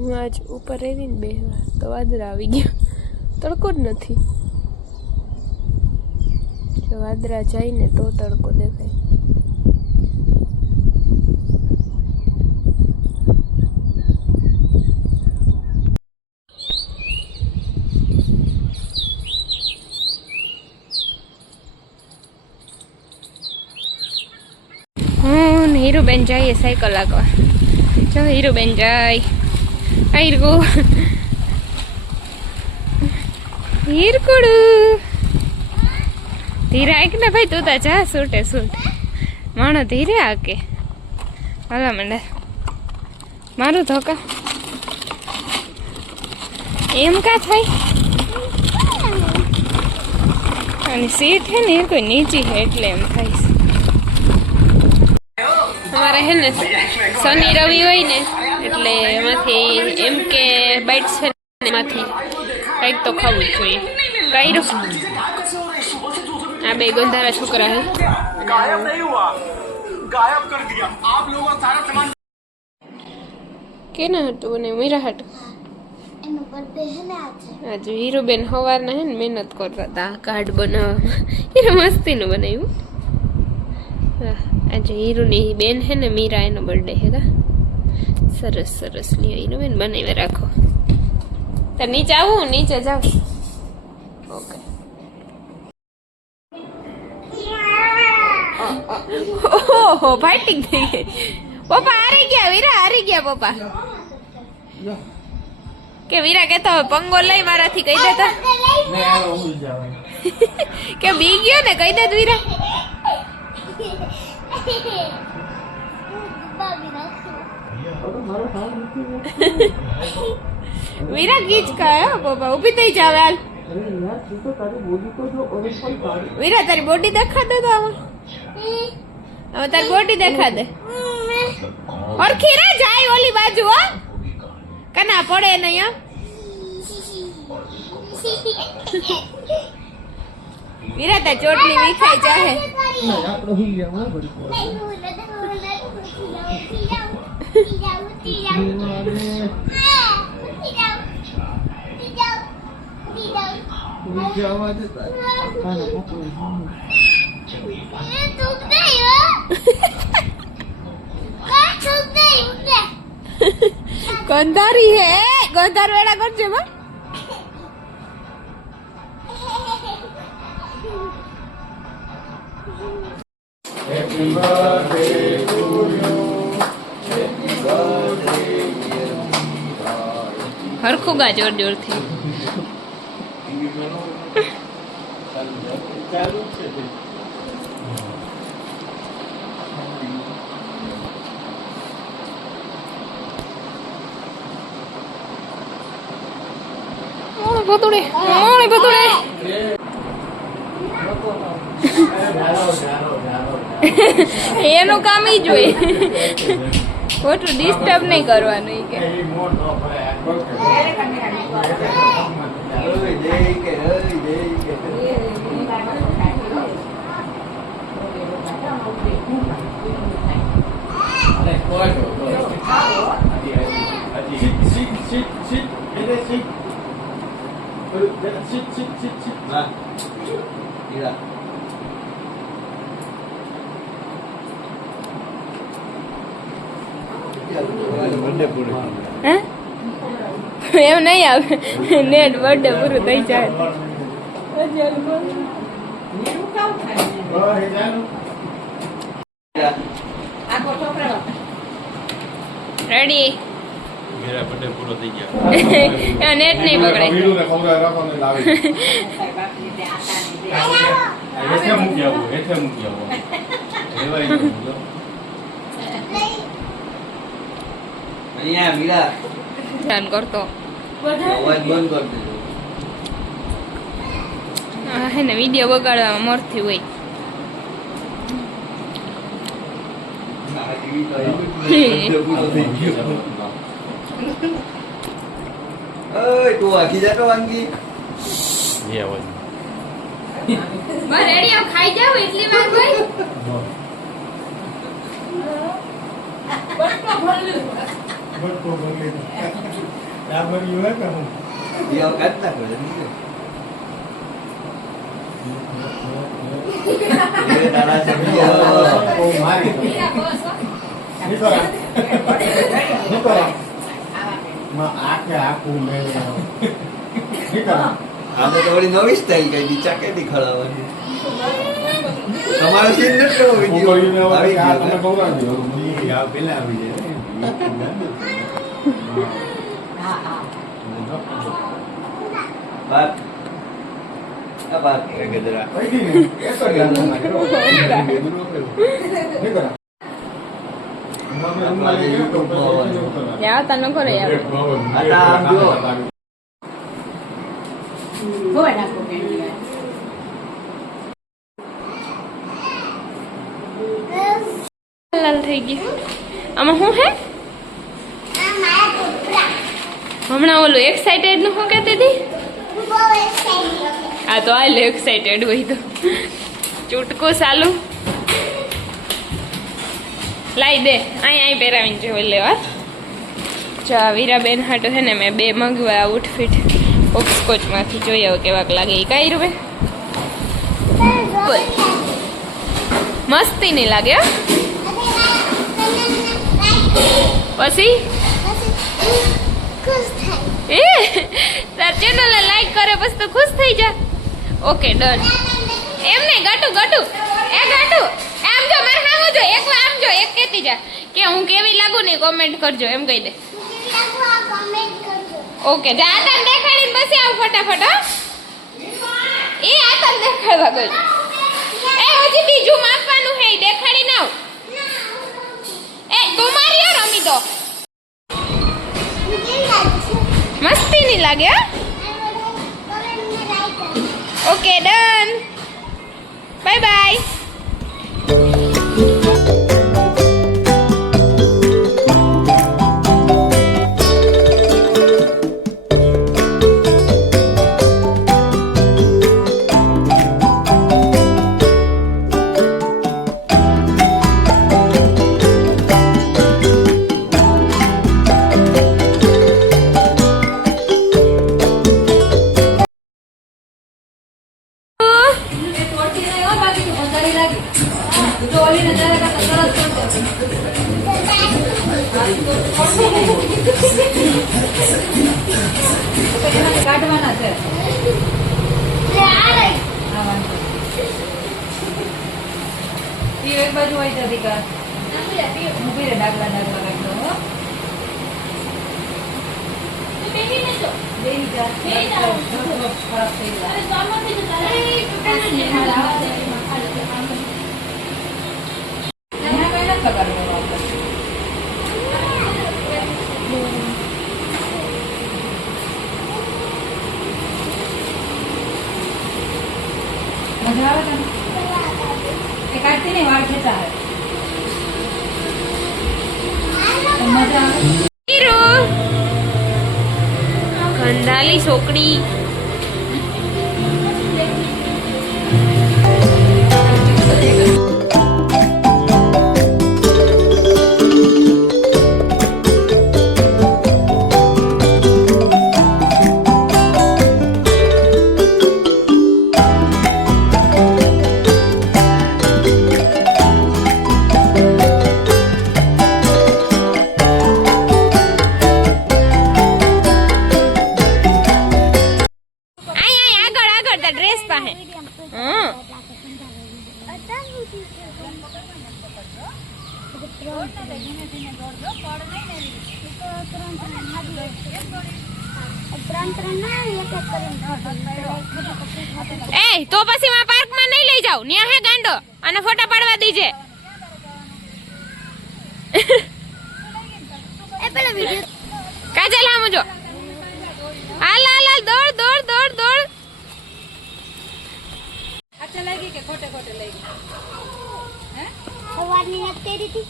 હું આજ ઉપર રહીને બેહવા તો વાદળા આવી ગયા, તડકો જ નથી. જો વાદળા જાય ને તો તડકો દેખાય. હું હીરુબેન જઈએ સાયકલ લાગવા. જો હીરુબેન જાય. હીરકુ હીરકુડુ ધીરે આક ને ભાઈ, તું તો જા સૂટે સૂટ. માણો ધીરે આકે હાલા મંડા મારું ધોકા એમ કા થાય. અને સીટ હે ને કોઈ નીચી છે એટલે એમ થાય છે. અમારે હે ને શનિ રવિ હોય ને એટલે એમાંથી એમ કે બાઇટ્સ છે એમાંથી કંઈક તો ખાવું જ જોઈએ. કાયરું આ બે ગંધારા છોકરા હે. કેના હતું અને મીરા હતું. આજે હીરુબેન સવારના હે ને મહેનત કરતા હતા કાર્ડ બનાવવામાં. હીરો મસ્તીનું બનાવ્યું. આજે હીરુની બેન હે ને મીરા, એનો બર્થડે હે કા. સરસ સરસ લ્યો હીરુબેન બનાવી રાખો. તો નીચે આવું, નીચે જાવ. ઓકે. ઓહો ફાઇટિંગ થઈ ગઈ. પપ્પા હારી ગયા, વીરા હારી ગયા પપ્પા. કે વીરા કેતો હવે પંગો લઈ મારાથી કહી દેતા કે બી ગયો ને કહી દે વીરા. વીરા ગીચ કાયો પપ્પા ઉભી થઈ જાવ. હાલ વીરા તારી બોડી દેખા દે. તો હવે તારી બોડી દેખા દે. ઓળખી રે જાય ઓલી બાજુ. હો કના પડે નહીં. વીરા તાર ચોટલી વિખાઈ જાહે. ગંધારી હે, ગંધાર વેડા કરજે બા. હરખું ગા જોર જોરથી. ભતુડે ભતુડે એનું કામ ઈ જોઈએ. ખોટું ડિસ્ટર્બ નહીં કરવાનું. કે એમ નહીં આવે. નેટ બર્થડે પૂરું થઈ જાય. રેડી. મેરા બર્થડે પૂરો થઈ ગયો. નેટ નહીં પકડે. અહીંયા મીરા ધ્યાન કરતો અવાજ બંધ કરી દેજો. હા હે ને વિડીયો બગાડવામાં મોરથી હોય. તું આખી જાતો વાંગી બસ રેડી ખાઈ જાવ એટલી વાર ભાઈ. ये औकात ना करे ये दादा से આને તો વળી નવી સ્ટાઈલ કઈ બીચા કે દેખાડવાની તમારો સીન નથી કેવો વિડિયો આવી ગયો બાત આ બાત કરે ગજરા યાર તને કરે યાર આટા આમ જો લાલ થઈ ગયું આમાં શું હે હમણાં ઓલું એક્સાઇટેડ નું શું કહેતી હતી આ તો આલે એક્સાઇટેડ હોય તો ચૂટકો ચાલુ લાઈ દે અહીં પહેરાવીને જોઈ લેવા જો વીરાબેન હાટો છે ને મેં 2 મગવા આઉટફિટ ઓક્સકોચમાંથી જોઈ આવો કેવાક લાગે એ કઈ રૂપે મસ્તી નહીં લાગે હો? પછી એ તાર ચેનલ લાઈક કરે પછી તો ખુશ થઈ જા ઓકે ડન એમ નહીં ગાટુ ગાટુ એ ગાટુ આમ જો મારે સામો જો એક વાર આમ જો એક કહેતી જા કે હું કેવી લાગુ ને કોમેન્ટ કરજો એમ કહી દે ઓકે જા આતન દેખાડીને પછી આવ ફટાફટ હો એ આતન દેખાડવા ગઈ એ હજી બીજું માપવાનું હે દેખાડીને આવ એ તું મારી યાર રમી દો મસ્તી નહીં લાગે હો ઓકે ડન બાય બાય કાઢવાના છે એક બાજુ હોય છે અધિકાર ઊભી રે ડાગલા ડાગલા રાખજો હો બેહી જા ખરાબ થઈ मजा आवे तने एक काटती नहीं वाળ खेचा है तो मजा आवे હીરો ખંડાલી છોકરી ડ્રેસ પાસે એ તો પછી માં પાર્ક માં નહીં લઈ જાવ ન્યા હે ગાંડો અને ફોટા પાડવા દીજે એ પેલો વિડિયો કાજલ આમ જો હાલ હાલ હાલ દોડ દોડ દોડ દોડ अच्छा लगी के खोटे खोटे लगी हैं सवारनी न तेरी थी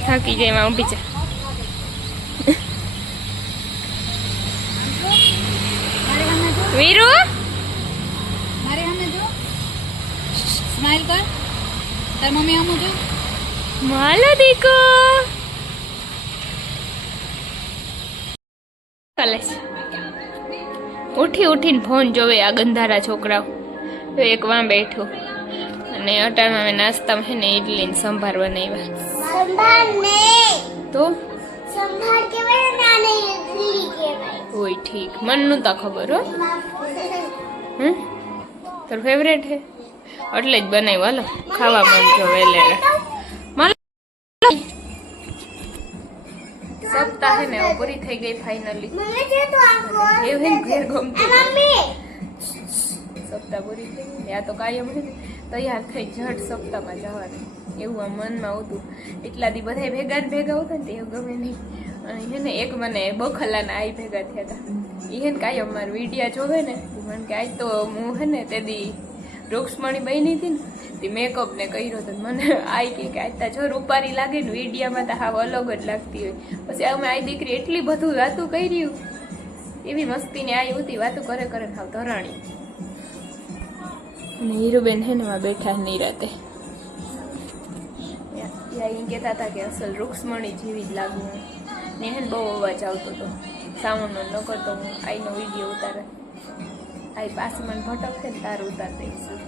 થાકી જાય માં ઊભી છે વીરુ मारे हमें जो स्माइल कर तार मम्मी हम जो માલો દીકો કરે છે ઉઠી ઉઠીને ફોન જોવે આ ગંધારા છોકરાઓ તો એક વાં બેઠું અને અટાણમાં મેં નાસ્તામાં છે ને ઇડલી ને સંભાર બનાવ્યા સંભાર ને તો સંભાર કેવાય ને આને ઇડલી કેવાય ઓય ઠીક મનનું તો ખબર હો તારું ફેવરેટ હે એટલે જ બનાવ્યું હાલો ખાવા મન જો વેલેરા સપ્તાહ હે ને હવે પૂરી થઈ ગઈ ફાઇનલી મમ્મી છે તો આ એવું હે ને ઘેર ગમતું મમ્મી સપ્તાહ પૂરી થઈ ગઈ આ તો કાયમ હે ને તૈયાર થઈ જટ સપ્તાહમાં જવાનું એવું આ મનમાં હતું એટલા દી બધા ભેગા ને ભેગા હોતા ને તે એવું ગમે નહીં અને હે ને એક મને બખલાના આઈ ભેગા થયા હતા એ હે ને કાયમ મારા વિડીયા જોવે ને મને કે આજ તો હું હે ને તે દી રૂક્ષ્મણી બની હતી ને તે મેકઅપ ને કર્યો તો મને આઈ કે આજ તા જો રૂપારી લાગે ને વિડીયામાં તો હાવ અલગ જ લાગતી હોય પછી અમે આઈ દીકરી એટલી બધું વાતું કર્યું એવી મસ્તીની આઈ હતી વાતું કરે કરે હાવ ધરાણી અને હીરુબેન હે ને બેઠા નિરાતે અહીં કહેતા હતા કે અસલ રૂક્ષ્મણી જેવી જ લાગુ ને હે ને બહુ અવાજ આવતો હતો સાવનનો ન કરતો હું આઈનો વિડીયો ઉતારે આઈ પાસે મને ભટક છે ને તારું ઉતાર દઈશું